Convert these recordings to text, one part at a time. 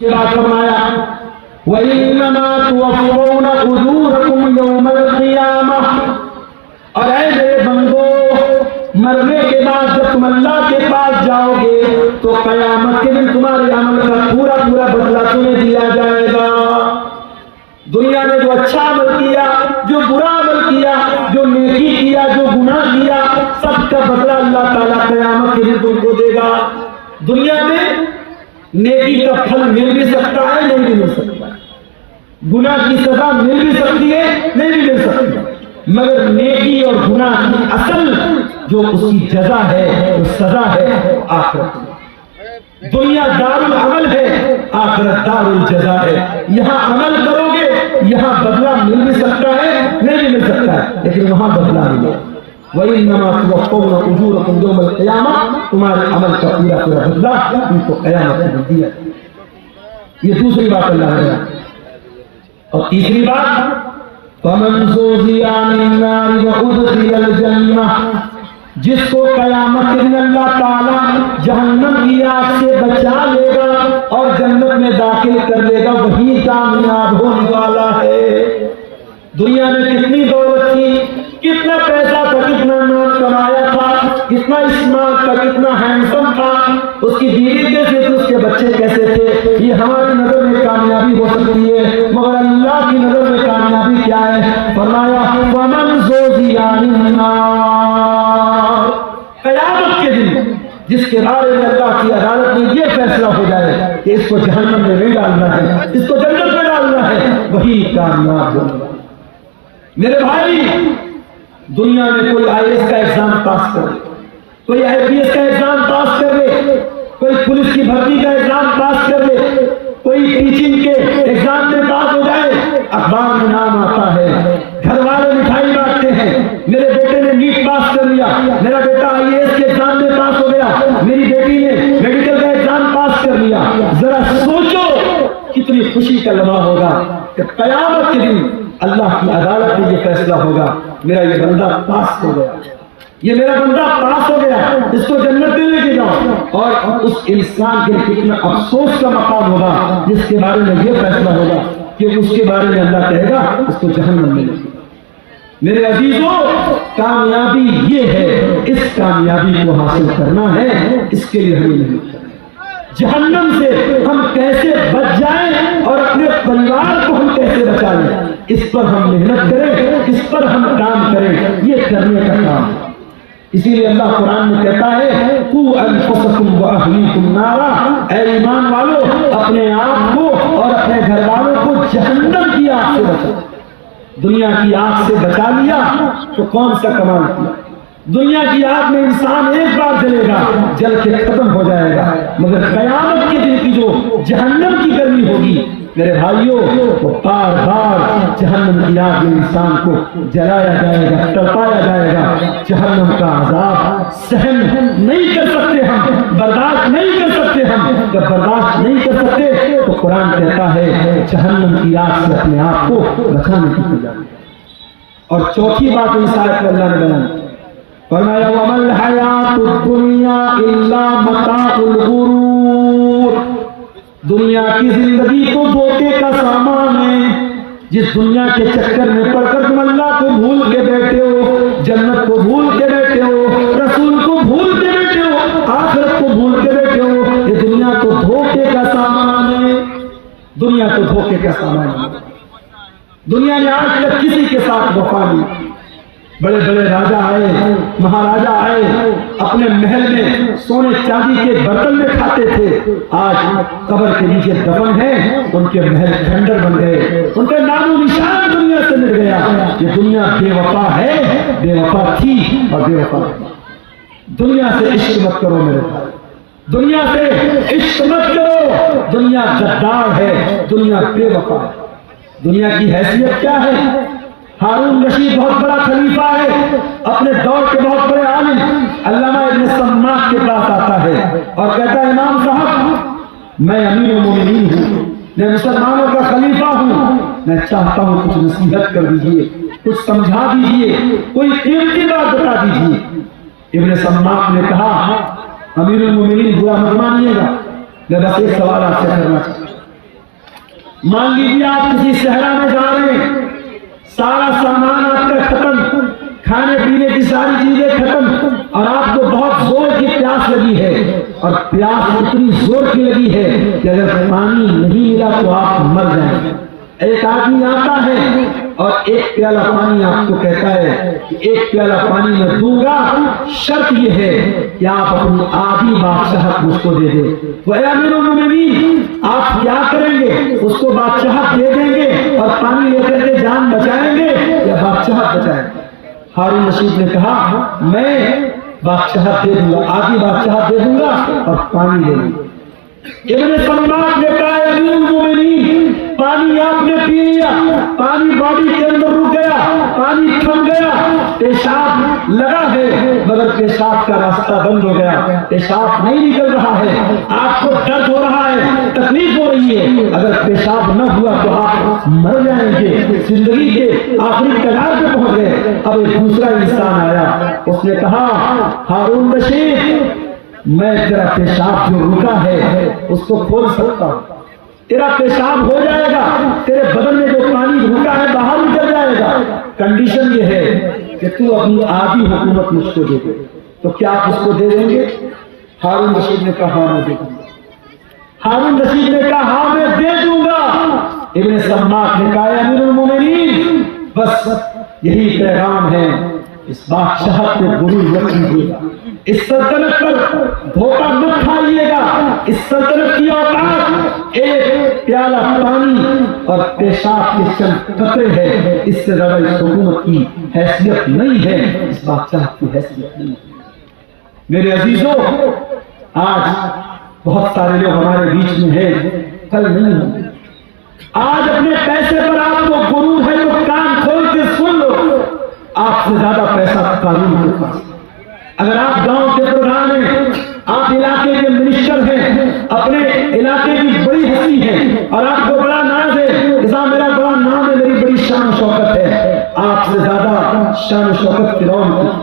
کے بعد فرمایا وَإِنَّمَا تُوَفَّوْنَ أُجُورَكُمْ يَوْمَ الْقِيَامَةِ، اور اے میرے بندو، مرنے کے بعد جب تم اللہ کے پاس جاؤ گے تو قیامت کے دن تمہارے عمل کا پورا پورا بدلہ تمہیں دیا جائے گا۔ دنیا میں جو اچھا عمل کیا، جو برا عمل کیا، جو نیکی کیا، جو گناہ کیا، سب کا بدلہ اللہ تعالیٰ قیامت کے دن تم کو دے گا۔ دنیا میں نیکی کا پھل مل بھی سکتا ہے، نہیں بھی مل سکتا، گناہ کی سزا مل بھی سکتی ہے، نہیں بھی مل سکتی، مگر نیکی اور گناہ کی اصل جو اس کی جزا ہے، جو سزا ہے، آخرت میں۔ دنیا دار العمل ہے، آخرت دار الجزا ہے۔ یہاں عمل کرو گے، یہاں بدلہ مل بھی سکتا ہے، نہیں بھی مل سکتا ہے، لیکن وہاں بدلہ ملے۔ وَإِنَّمَا تُوَفَّوْنَ أُجُورَكُمْ يَوْمَ الْقِيَامَةِ، تمہارے عمل کا پورا پورا بدلہ تم کو قیامت میں دیا۔ یہ دوسری بات اللہ نے کہا۔ اور تیسری بات فَمَنْ زُحْزِحَ عَنِ النَّارِ وَأُدْخِلَ الْجَنَّةَ، جس کو قیامت کے دن اللہ تعالیٰ جہنم کی آگ سے بچا لے گا اور جنت میں داخل کر لے گا، وہی کامیاب ہونے والا ہے۔ دنیا میں کتنی دولت تھی، کتنا پیسہ تھا، کتنا نام کمایا تھا، کتنا اسمارٹ تھا، کتنا ہینڈسم تھا، اس کی بیوی کیسے تھی، اس کے بچے کیسے تھے، یہ ہماری نظر میں کامیابی ہو سکتی ہے، مگر اللہ کی نظر میں کامیابی کیا ہے؟ فرمایا وَمَنْ زُحْزِحَ عَنِ النَّارِ، قیامت کے دن جس کے بارے میں اللہ کی عدالت میں یہ فیصلہ ہو جائے کہ اس کو جہنم میں نہیں ڈالنا ہے، اس کو جنت میں ڈالنا ہے، وہی کامیاب ہوگا۔ میرے بھائی، دنیا میں کوئی IAS کا ایگزام پاس کر لے، کوئی IPS کا ایگزام پاس کر لے، کوئی پولیس کی بھرتی کا ایگزام پاس کر لے، کوئی ٹیچنگ کے ایگزام میں پاس ہو جائے، اخبار میں نام آتا ہے، گھر والے مٹھائی بانٹتے ہیں، میرے بیٹے نے نیٹ پاس کر لیا، میرا بیٹا IAS کے ایگزام میں پاس ہو گیا، میری بیٹی نے میڈیکل کا ایگزام پاس کر لیا۔ ذرا سوچو کتنی خوشی کا لمحہ ہوگا کہ قیامت کے دن اللہ کی عدالت میں یہ فیصلہ ہوگا میرا یہ بندہ پاس ہو گیا، یہ میرا بندہ پاس ہو گیا، اس کو جنت میں لے کے جاؤ۔ اور اس انسان کے کتنا افسوس کا مقام ہوگا جس کے بارے میں یہ فیصلہ ہوگا کہ اس کے بارے میں اللہ کہے گا اس کو جہنم میں لے کے۔ میرے عزیزوں، کامیابی یہ ہے، اس کامیابی کو حاصل کرنا ہے، اس کے لیے ہمیں نہیں کرنا۔ جہنم سے ہم کیسے بچ جائیں اور اپنے پریوار کو ہم کیسے بچائیں، اس پر ہم محنت کریں، اس پر ہم کام کریں، یہ کرنے کا کام ہے۔ اسی لیے اللہ قرآن میں کہتا ہے قُوا أَنفُسَكُمْ وَأَهْلِيكُمْ نَارًا، اے ایمان والو اپنے آپ کو اور اپنے گھر والوں کو جہنم کی آگ سے بچاؤ۔ دنیا کی آگ سے بچا لیا تو کون سا کمال کیا؟ دنیا کی آگ میں انسان ایک بار جلے گا، جل کے ختم ہو جائے گا، مگر قیامت کے دن کی جو جہنم کی گرمی ہوگی میرے بھائیوں، وہ بار بار جہنم کی آگ میں انسان کو جلایا جائے گا، تڑپایا جائے گا۔ جہنم کا عذاب سہن نہیں کر سکتے ہم، برداشت نہیں کر سکتے ہم۔ جب برداشت نہیں کر سکتے تو قرآن کہتا ہے جہنم کی آگ سے اپنے آپ کو بچانے کی تیاری۔ اور چوتھی بات اس آیت میں اللہ نے بیان فرمایا وَمَا الْحَيَاةُ الدُّنْيَا إِلَّا مَتَاعُ الْغُرُورِ، دنیا کی زندگی تو دھوکے کا سامان ہے۔ جس دنیا کے چکر میں پڑ کر تم اللہ کو بھول کے بیٹھے ہو، جنت کو بھول کے بیٹھے ہو، رسول کو بھول کے بیٹھے ہو، آخرت کو بھول کے بیٹھے ہو، یہ دنیا تو دھوکے کا سامان ہے۔ دنیا تو دھوکے کا سامان ہے۔ دنیا نے آج تک کسی کے ساتھ وفا نہیں۔ بڑے بڑے راجا آئے، مہاراجا آئے، اپنے محل میں سونے چاندی کے برتن میں کھاتے تھے، آج قبر کے نیچے دفن ہیں، ان کے محل کھنڈر بن گئے، ان کا نام و نشان دنیا سے مل گیا۔ یہ دنیا بے وفا ہے، بے وفا تھی اور بے وفا ہے۔ دنیا سے عشق مت کرو میرے بھائی، دنیا سے عشق مت کرو۔ دنیا غدار ہے، دنیا بے وفا ہے۔ دنیا کی حیثیت کیا ہے؟ ہارون رشید بہت بڑا خلیفہ ہے، اپنے دور کے بہت بڑے عالم علامہ ابن سماک کے پاس آتا ہے اور کہتا ہے امام صاحب میں امیر المومنین ہوں، میں مسلمانوں کا خلیفہ ہوں، میں چاہتا ہوں کچھ نصیحت کر دیجئے، کچھ سمجھا دیجئے، کوئی قیمتی بات بتا دیجئے۔ ابن سماک نے کہا امیر المومنین برا مت مانیے گا، میں بس ایک سوال آپ سے کرنا چاہتا ہوں، مان لیجیے آپ کسی صحرا میں جا رہے ہیں، سارا سامان آپ کا ختم، کھانے پینے کی ساری چیزیں ختم، اور آپ کو بہت زور کی پیاس لگی ہے، اور پیاس اتنی زور کی لگی ہے کہ اگر پانی نہیں ملا تو آپ مر جائیں گے۔ ایک آدمی آتا ہے اور ایک پیالہ پانی آپ کو کہتا ہے کہ ایک پیالہ پانی میں دوں گا، شرط یہ ہے کہ آپ اپنی آدھی بادشاہت مجھ کو دے دیں۔ تو اے امیر المومنین، آپ کیا کریں گے؟ اس کو بادشاہت دے دیں گے اور پانی لے کر کے جان بچائیں گے یا بادشاہت بچائیں گے؟ ہارون رشید نے کہا میں بادشاہت دے دوں گا، آدھی بادشاہت دے دوں گا اور پانی دے دوں گا۔ ابن سماک نے کہا امیر المومنین، پانی آپ نے پی لیا، پانی باڈی کے اندر رک گیا، پانی تھم گیا، پیشاب لگا ہے مگر پیشاب کا راستہ بند ہو گیا، پیشاب نہیں نکل رہا ہے، آپ کو درد ہو رہا ہے، تکلیف ہو رہی ہے، اگر پیشاب نہ ہوا تو آپ مر جائیں گے، زندگی کے آخری کگار پہ پہنچ گئے۔ اب ایک دوسرا انسان آیا، اس نے کہا ہارون رشید، میں تیرا پیشاب جو رکا ہے اس کو کھول سکتا ہوں، تیرا پیشاب ہو جائے گا، تیرے بدن میں جو پانی رکا ہے باہر نکل جائے گا، کنڈیشن یہ ہے کہ تو اپنی آدھی حکومت مجھ کو دے دے۔ تو کیا آپ اس کو دے دیں گے؟ ہارون رشید نے کہا ہاں میں دے دوں گا۔ ہارون رشید نے کہا ہاں میں دے دوں گا۔ ابن سماک نے کہا امیر المومنین، بس یہی پیغام ہے، اس بادشاہت میں غرور مت کیجیے گا، اس سلطنت پر دھوکہ مت کھائیے گا، اس سلطنت کی اوقات ایک پیالہ پانی اور پیشاب کے چند قطرے ہے، اس سے زیادہ اس حکومت کی حیثیت نہیں ہے، اس بادشاہت کی حیثیت نہیں ہے۔ میرے عزیزوں، آج بہت سارے لوگ ہمارے بیچ میں ہیں، کل نہیں ہوں۔ آج اپنے پیسے پر آپ کو غرور ہے تو کان کھول کے سن لو، آپ سے زیادہ پیسہ قانون کے پاس۔ اگر آپ گاؤں کے پردھان ہیں، آپ علاقے کے منسٹر ہیں، اپنے علاقے کی بڑی ہستی ہیں اور آپ کو بڑا ناز ہے، جیسا میرا بڑا نام ہے، میری بڑی شان و شوکت ہے، آپ سے زیادہ شان و شوکت فرعون کی تھی،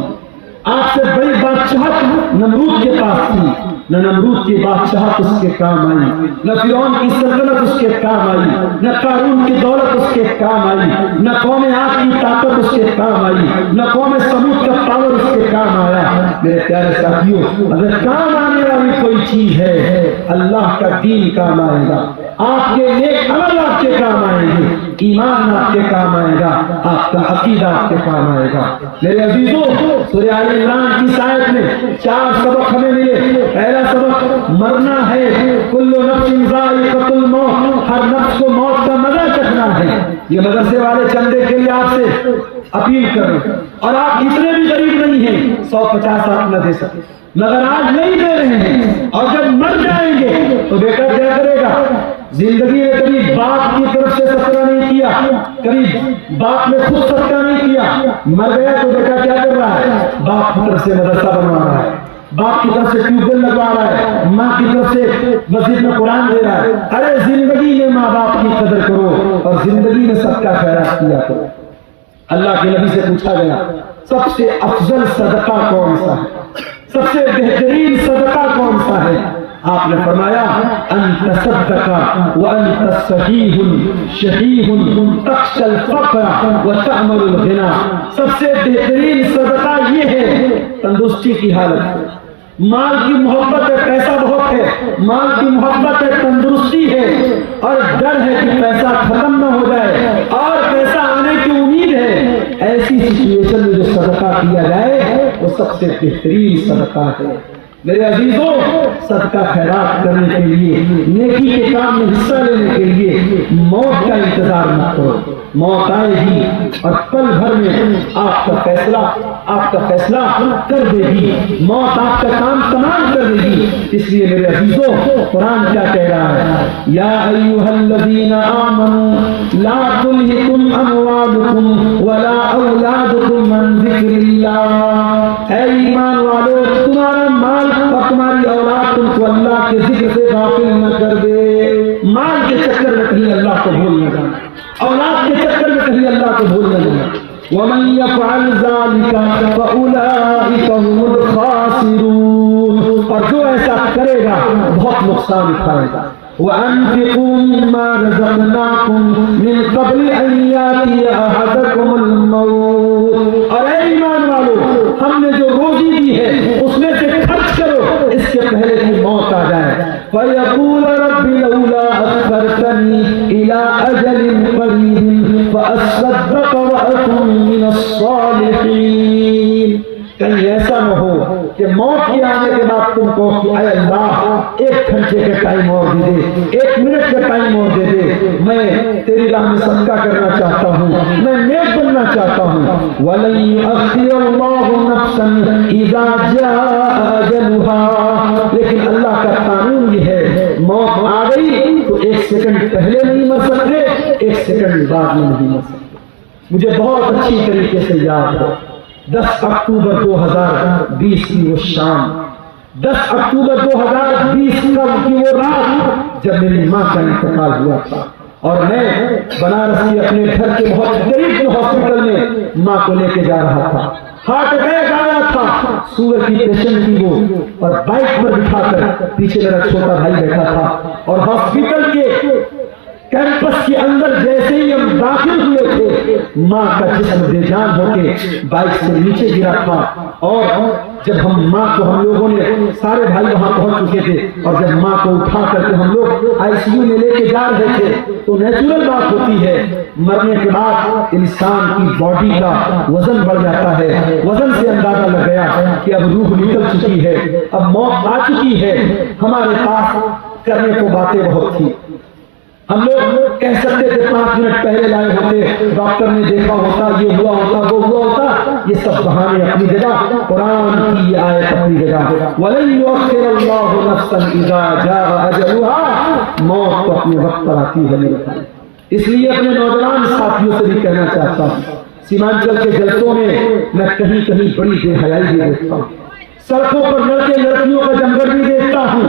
آپ سے بڑی بادشاہت نمرود کے پاس تھی، نہ نمرود کی بادشاہت اس کے کام آئی، نہ فرعون کی سلطنت اس کے کام آئی، نہ قارون کی دولت اس کے کام آئی، نہ قوم عاد کی طاقت اس کے کام آئی، نہ قوم سمود کا پاور اس کے کام آیا۔ میرے پیارے ساتھیوں، اگر کام آنے والی کوئی چیز ہے، اللہ کا دین کام آئے گا، آپ کے نیک عمل آپ کے کام آئیں گے، ایمان آپ کے کام آئے گا، آپ کا عقیدہ آپ کے کام آئے گا۔ میرے عزیزوں، سورہ آل عمران کی آیت میں 4 سبق ہمیں ملے۔ پہلا سبق مرنا ہے، کل نفس ذائقۃ الموت، ہر نفس کو موت کا مزہ چکھنا ہے۔ یہ مدرسے والے چندے کے لیے آپ سے اپیل کر رہے ہیں، اور آپ اتنے بھی غریب نہیں ہیں 150 آپ نہ دے سکتے، مگر آج نہیں دے رہے ہیں، اور جب مر جائیں گے تو بیٹا کیا کرے گا؟ زندگی میں کبھی باپ کی طرف سے صدقہ نہیں کیا، کبھی باپ نے خود صدقہ نہیں کیا، مر گیا تو بیٹا کیا کر رہا ہے؟ باپ کی طرف سے مدرسہ بنوا رہا ہے، باپ کی طرف سے ٹیوب ویل لگوا رہا ہے، ماں کی طرف سے مسجد میں قرآن دے رہا ہے۔ ارے زندگی میں ماں باپ کی قدر کرو اور زندگی میں صدقہ خیرات کیا کرو۔ اللہ کے نبی سے پوچھا گیا سب سے افضل صدقہ کون سا ہے، سب سے بہترین صدقہ کون سا ہے؟ آپ نے فرمایا انت صدق وانت صحیح شحیح تخشى الفقر وتأمل الغنى۔ سب سے بہترین صدقہ یہ ہے تندرستی کی حالت، مال کی محبت ہے، پیسہ بہت ہے، مال کی محبت ہے، تندرستی ہے، اور ڈر ہے کہ پیسہ ختم نہ ہو جائے اور پیسہ آنے کی امید ہے۔ ایسی سچویشن میں جو صدقہ کیا جائے وہ سب سے بہترین صدقہ ہے۔ میرے عزیزوں، صدقہ خیرات کرنے کے لیے، نیکی کے کام میں حصہ لینے کے لیے موت کا انتظار نہ کرو، موت آئے گی اور پل بھر میں آپ کا فیصلہ کر دے گی، موت آپ کا کام تمام کر دے گی۔ اس لیے میرے عزیزوں، قرآن کیا کہہ رہا ہے؟ یا ایھا الذین آمنوا لا تلھکم اموالکم ولا اولادکم عن ذکر اللہ۔ اے ایمان والو، تمہارا مال اور تمہاری اولاد تم کو اللہ کے ذکر سے غافل نہ کر دے۔ مال کے چکر میں کہیں اللہ کو بھول نہ جانا، اولاد کے چکر میں کہیں اللہ کو بھول نہ جانا۔ وَمَن يَفْعَلْ ذَلِكَ فَأُولَٰئِكَ هُمُ الْخَاسِرُونَ۔ اور جو ایسا کرے گا بہت نقصان اٹھائے گا۔ وَأَنفِقُوا مِمَّا رَزَقْنَاكُمْ مِنْ قَبْلِ أَنْ يَأْتِيَ أَحَدَكُمُ الْمَوْتُ، اور اے ایمان والو ہم نے جو روزی دی ہے اس میں سے خرچ کرو اس کے پہلے کہ موت آ جائے۔ فَيَقُولَ رَبِّ لَوْلَا أَخَّرْتَنِي إِلَىٰ أَجَلٍ قَرِيبٍ فَأَصَّدَّقَ وَأَكُن مِّنَ الصَّالِحِينَ۔ کہیں ایسا نہ ہو کہ موت کے آنے کے بعد تم کہو کہ اے اللہ 1 گھنٹے کا ٹائم اور دے دے، 1 منٹ کا ٹائم اور دے دے، میں تیری راہ میں صدقہ کرنا چاہتا ہوں، میں نیک بننا چاہتا ہوں۔ وَلَن يُؤَخِّرَ اللَّهُ نَفْسًا إِذَا جَاءَ أَجَلُهَا، لیکن اللہ کا قانون یہ ہے موت آ گئی تو 1 سیکنڈ پہلے نہیں مر سکتے، 1 سیکنڈ بعد میں نہیں مر سکتے۔ مجھے بہت اچھی طریقے سے یاد ہے 10 اکتوبر 2020 کی وہ شام، 10 اکتوبر 2020 کی وہ رات جب میری ماں کا انتقال ہوا تھا، اور میں بنارس کے اپنے گھر کے بہت قریب کے ہاسپٹل میں ماں کو لے کے جا رہا تھا۔ ہارٹ اٹیک آیا تھا، سوگر کی پیشنٹ تھی وہ، اور بائک پر بٹھا کر پیچھے میرا چھوٹا بھائی بیٹھا تھا، اور ہاسپٹل کے کیمپس کے اندر جیسے ہی ہم داخل ہوئے تھے ماں کا جسم بے جان ہو کے بائک سے نیچے گرا تھا، اور جب ہم لوگوں نے سارے بھائی وہاں پہنچ چکے تھے، اور جب ماں کو اٹھا کر کے ہم لوگ ICU میں لے کے جا رہے تھے تو نیچرل بات ہوتی ہے مرنے کے بعد انسان کی باڈی کا وزن بڑھ جاتا ہے، وزن سے اندازہ لگ گیا کہ اب روح نکل چکی ہے، اب موت آ چکی ہے۔ ہمارے پاس کرنے کو باتیں بہت تھی، ہم لوگ کہہ سکتے تھے 5 منٹ پہلے لائے ہوتے، ڈاکٹر نے دیکھا ہوتا، یہ ہوا ہوتا، وہ ہوا ہوتا، یہ سب بہانے اپنی جگہ، قرآن کی یہ آیت اپنی جگہ۔ وَلَن يُؤَخِّرَ اللَّهُ نَفْسًا إِذَا جَاءَ أَجَلُهَا، موت تو اپنے وقت پر آتی ہے میرے بھائی۔ اس لیے اپنے نوجوان ساتھیوں سے بھی کہنا چاہتا ہوں، سیمانچل کے جلسوں میں میں کہیں کہیں بڑی بے حیائی بھی دیکھتا ہوں، سڑکوں پر لڑکے لڑکیوں کا جنگل بھی دیکھتا ہوں،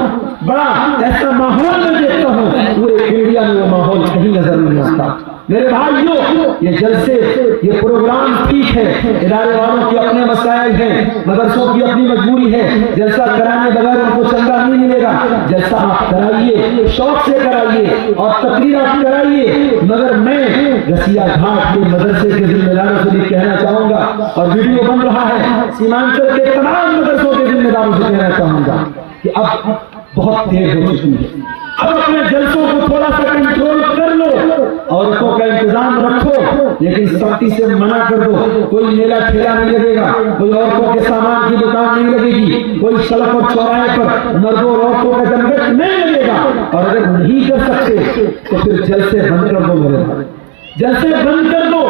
بڑا ایسا ماحول میں دیکھتا ہوں، پورے انڈیا میں وہ ماحول کہیں نظر نہیں آتا۔ میرے بھائیوں، یہ جلسے، یہ پروگرام ٹھیک ہے، ادارے والوں کے اپنے مسائل ہیں، مدرسوں کی اپنی مجبوری ہے، جلسہ کرانے بغیر ان کو چندہ نہیں ملے گا، جلسہ آپ کرائیے، شوق سے کرائیے اور تقریر آپ کرائیے، مگر میں رسیا گھاٹ کے مدرسے کے ذمہ داروں سے بھی کہنا چاہوں گا، اور ویڈیو بن رہا ہے، سیمانچل کے تمام مدرسوں کے ذمہ داروں سے کہنا چاہوں گا کہ اب بہت دیر ہو چکی ہے، اب اپنے جلسوں کو تھوڑا سا کنٹرول کر لو، عورتوں کا انتظام رکھو، لیکن سختی سے منع کر دو، کوئی میلہ ٹھیلا نہیں لگے گا، کوئی عورتوں کے سامان کی دکان نہیں لگے گی، کوئی سڑک اور چوراہے پر مردوں اور عورتوں کا جمگٹ نہیں لگے گا، اور اگر نہیں کر سکتے تو پھر جلسے بند کر دو میرے بھائی، جلسے بند کر دو۔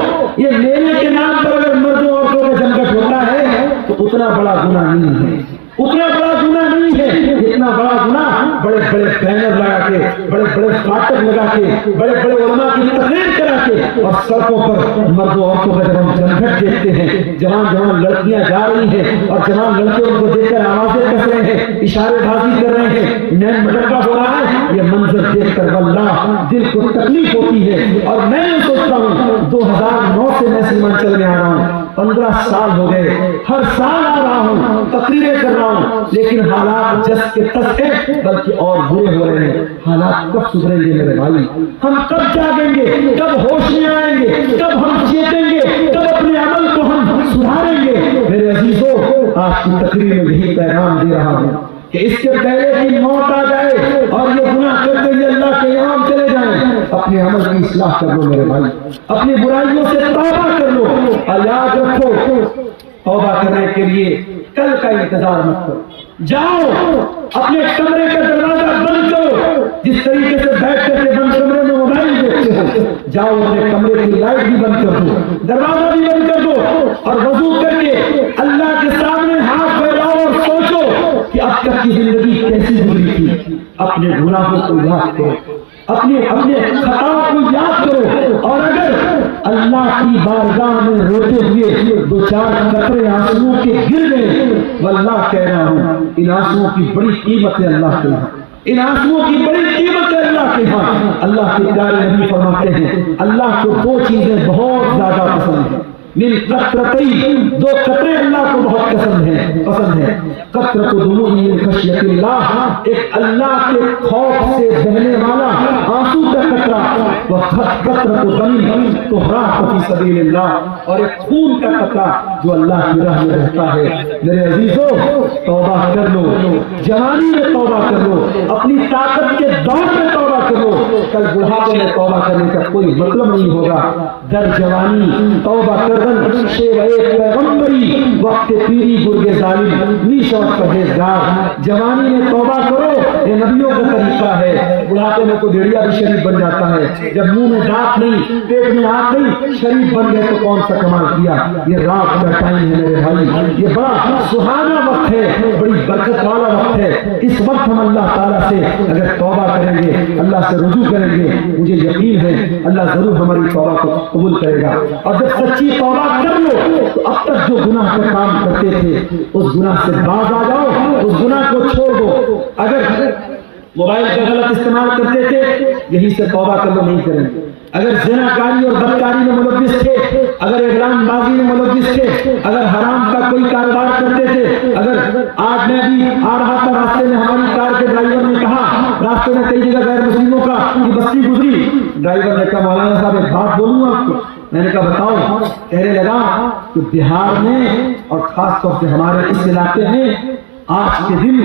یہ میلے کے نام پر اگر مردوں عورتوں کا جمگٹ ہوتا ہے تو اتنا بڑا گناہ نہیں ہے، اتنا بڑا گناہ نہیں ہے، اتنا بڑا گناہ بڑے بڑے بینر لگا کے، بڑے بڑے فاٹک لگا کے، بڑے بڑے علماء کی تقریر کرا کے، اور سڑکوں پر مردوں عورتوں کا جب ہم جمگٹ دیکھتے ہیں، جوان لڑکیاں جا رہی ہیں اور جوان لڑکے ان کو دیکھ کر آوازیں کس رہے ہیں، اشارے بازی کر رہے ہیں، نین مٹکا ہو رہا ہے، یہ منظر دیکھ کر واللہ دل کو تکلیف ہوتی ہے۔ اور میں یہ سوچتا ہوں 2009 سے میں سیمانچل میں آ رہا ہوں، 15 سال ہو گئے، ہر سال آ رہا ہوں، تقریریں کر رہا ہوں، لیکن حالات جس کے تس ہیں بلکہ اور برے ہو رہے ہیں۔ حالات کب سدھریں گے میرے بھائی؟ ہم کب جاگیں گے؟ کب ہوش میں آئیں گے؟ کب ہم چیتیں گے؟ کب اپنے عمل کو ہم سدھاریں گے؟ میرے عزیزوں، آج کی تقریر میں یہی پیغام دے رہا ہوں کہ اس کے پہلے کہ موت آ جائے اور یہ گناہ کرتے ہوئے اللہ کے یہاں چلے جائیں، اپنے عمل کی اصلاح کر لو میرے بھائی، اپنی برائیوں سے توبہ کر لو، اور یاد رکھو توبہ کرنے کے لیے کل کا انتظار مت کرو، جاؤ اپنے کمرے کا دروازہ بند کرو، جس طریقے سے بیٹھ کر کے بند کمرے میں موبائل دیکھتے ہو، جاؤ اپنے کمرے کی لائٹ بھی بند کر دو، دروازہ بھی بند کر دو، اور وضو کر کے اللہ کے سامنے ہاتھ پھیلاؤ اور سوچو کہ اب تک کی زندگی کیسی گزری تھی، اپنے گناہوں کو یاد کرو، اپنے خطاؤں کو یاد کرو، اور اگر اللہ کی بارگاہ میں روتے ہوئے 2-4 قطرے آنسوؤں کے گر گئے، واللہ کہہ رہا ہوں ان آنسوؤں کی بڑی قیمت ہے اللہ کے یہاں، ان آنسوؤں کی بڑی قیمت ہے اللہ کے ہاں۔ اللہ کے پیارے نبی فرماتے ہیں اللہ کو 2 چیزیں بہت زیادہ پسند ہیں، من قطرتین، 2 قطرے اللہ کو بہت پسند ہیں، قطرۃ دموع من خشیۃ اللہ، ایک اللہ کے خوف سے بہنے والا آنسو کا قطرہ، وقطرۃ دم تحرق فی سبیل اللہ، اور ایک خون کا قطرہ جو اللہ کی راہ میں رہتا ہے۔ میرے عزیزو، توبہ کر لو، جوانی میں توبہ کر لو، اپنی طاقت کے دور میں توبہ کرو، کل بڑھاپے میں توبہ کرنے کا کوئی مطلب نہیں ہوگا۔ در جوانی توبہ کردن شیوے پیغمبری، وقت پیری گرگ ظالم نیشو پرہیزگار۔ جوانی میں توبہ کرو، یہ نبیوں کا طریقہ ہے۔ بڑھاپے میں کوئی بھیڑیا بھی شریف بن جاتا ہے، جب منہ میں دانت نہیں، پیٹ میں آنکھ نہیں، شریف بن گئے تو کون سا کمال کیا۔ یہ رات کا ٹائم ہے میرے بھائی، یہ بڑا سہانا وقت ہے، بڑی برکت والا وقت ہے۔ اس وقت ہم اللہ تعالیٰ سے اگر توبہ کریں گے، اللہ سے رجوع کریں گے، مجھے یقین ہے اللہ ضرور ہماری توبہ کو قبول کرے گا۔ اور جب سچی توبہ کر لو تو اب تک جو گناہ کا کام کرتے تھے اس گناہ سے باز آ جاؤ، اس گناہ کو چھوڑ دو۔ اگر موبائل کا غلط استعمال کرتے تھے، یہی سے توبہ کر لو، نہیں کریں گے۔ اگر زنا کاری اور بدکاری میں ملوث تھے، اگر اعلان بازی میں ملوث تھے، اگر حرام کا کوئی کاروبار کرتے تھے، اگر آج میں بھی آ رہا تھا راستے میں، ہماری کار کے ڈرائیور نے کہا، راستے میں کئی جگہ غیر مسلموں کا یہ بستی گزری، ڈرائیور نے کہا مولانا صاحب ایک بات بولوں آپ کو؟ میں نے کہا بتاؤ۔ کہنے لگا کہ بہار میں اور خاص طور سے ہمارے اس علاقے میں آج کے دن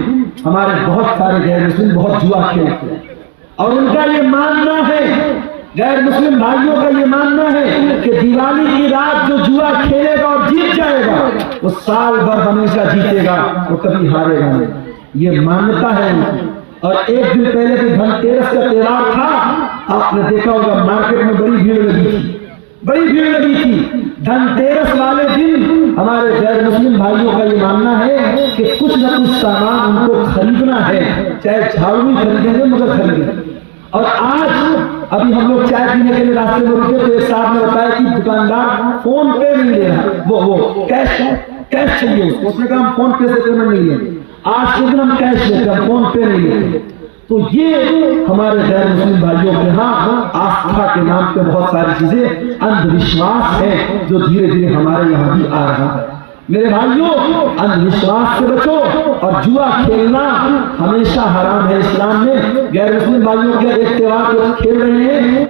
ہمارے بہت سارے غیر مسلم بہت جوا کھیلتے ہیں، اور ان کا یہ ماننا ہے، غیر مسلم بھائیوں کا یہ ماننا ہے کہ دیوالی کی رات جو جوا کھیلے گا اور جیت جائے گا وہ سال بھر ہمیشہ جیتے گا، وہ کبھی ہارے گا نہیں۔ یہ مانتا ہے ان کی۔ اور ایک دن پہلے بھی دھن تیرس کا تہوار تھا، آپ نے دیکھا ہوگا مارکیٹ میں بڑی بھیڑ لگی تھی، بڑی بھیڑ لگی تھی۔ دھن تیرس والے دن ہمارے غیر مسلم بھائیوں کا یہ ماننا ہے کہ کچھ نہ کچھ سامان ان کو خریدنا ہے، چاہے جھاڑو ہی خریدیں گے مگر خریدیں۔ اور آج ابھی ہم لوگ چائے پینے کے لیے راستے میں رکے تو ایک صاحب نے بتایا کہ دکاندار فون پے نہیں لے رہا، وہ کیش چاہیے اس نے کہا ہم فون پے سے پیمنٹ نہیں لیں، آج کے دن ہم کیش لیتے ہیں، فون پے نہیں لیتے۔ تو یہ ہمارے غیر مسلم بھائیوں کے ہاں آستھا کے نام پہ بہت ساری چیزیں اندھ وشواس ہے جو دھیرے دھیرے ہمارے یہاں بھی آ رہا ہے۔ میرے بھائیوں، اندھ وشواس سے بچو، اور جوا کھیلنا ہمیشہ حرام ہے اسلام میں۔ غیر مسلم بھائیوں کے ایک تہوار کھیل رہے ہیں،